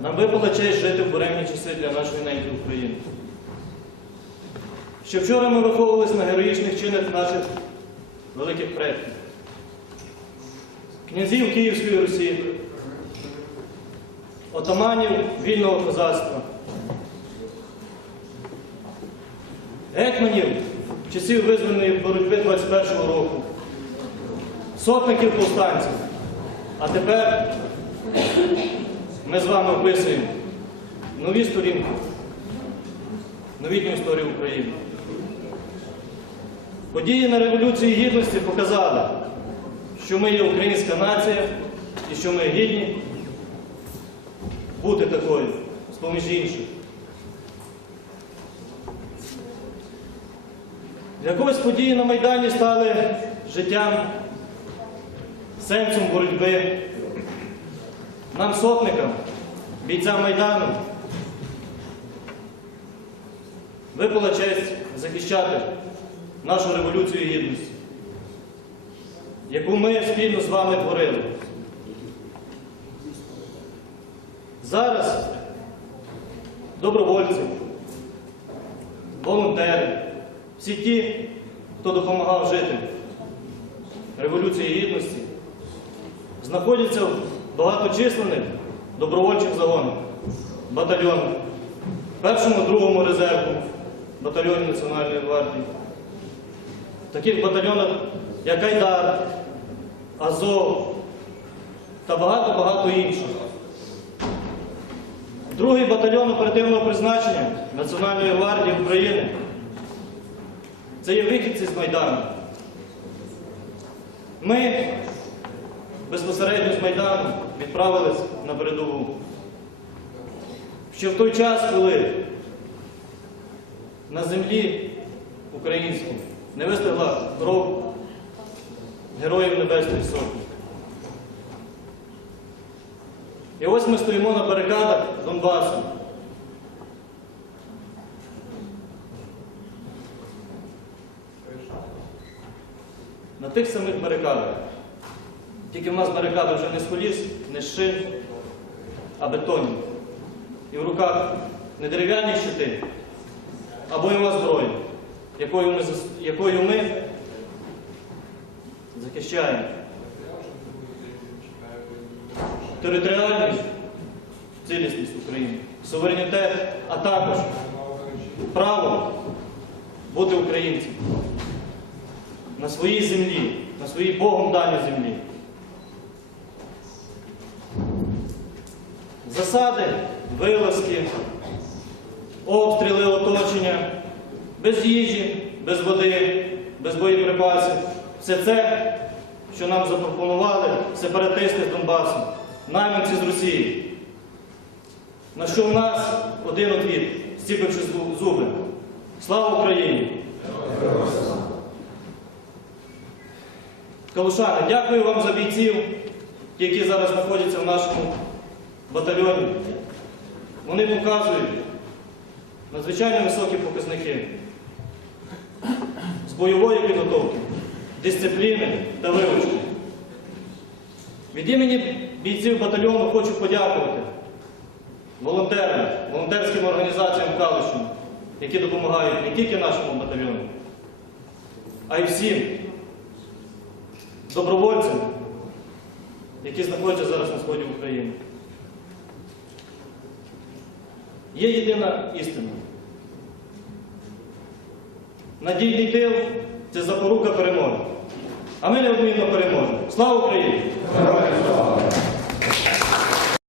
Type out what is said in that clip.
Нам випала честь жити в буремні часи для нашої неньки України. Ще вчора ми виховувалися на героїчних чинах наших великих предків, князів Київської Русі, отаманів вільного козацтва, гетьманів часів визвольної боротьби 21-го року, сотників повстанців. А тепер ми з вами описуємо нові сторінки, новітню історію України. Події на Революції Гідності показали, що ми є українська нація і що ми гідні бути такою, з-поміж інших. Для когось події на Майдані стали життям, сенсом боротьби. Нам, сотникам, бійцям Майдану, випала честь захищати нашу революцію гідності, яку ми спільно з вами творили. Зараз добровольці, волонтери, всі ті, хто допомагав жити Революції Гідності, знаходяться в багаточисленних добровольчих загонах, батальйонах, першому, другому резерву, батальйоні Національної гвардії, таких батальйонах, як Айдар, Азов та багато-багато інших. Другий батальйон оперативного призначення Національної гвардії України. Це є вихідці з Майдану. Ми безпосередньо з Майдану відправились на передову. Ще в той час, коли на землі українській не вистигла кров Героїв Небесної Сотні. І ось ми стоїмо на барикадах Донбасу. На тих самих барикадах. Тільки в нас барикади вже не з коліс, не з шин, а бетонні. І в руках не дерев'яні щити, а бойова зброя, якою ми, якою ми захищаємо територіальність, цілісність України, суверенітет, а також право бути українцем на своїй землі, на своїй Богом даній землі. Засади, вилазки, обстріли, оточення, без їжі, без води, без боєприпасів. Все це, що нам запропонували сепаратисти з Донбасу, найманці з Росії. На що в нас один отвіт, стіпивши зуби. Слава Україні! Калушани, дякую вам за бійців, які зараз знаходяться в нашому батальйоні. Вони показують надзвичайно високі показники з бойової підготовки, дисципліни та вивчення. Від імені бійців батальйону хочу подякувати волонтерам, волонтерським організаціям Калушина, які допомагають не тільки нашому батальйону, а й всім добровольцям, які знаходяться зараз на сході України. Є єдина істина. Надійний тил це запорука перемоги. А ми неодмінно переможемо. Слава Україні! Героям слава!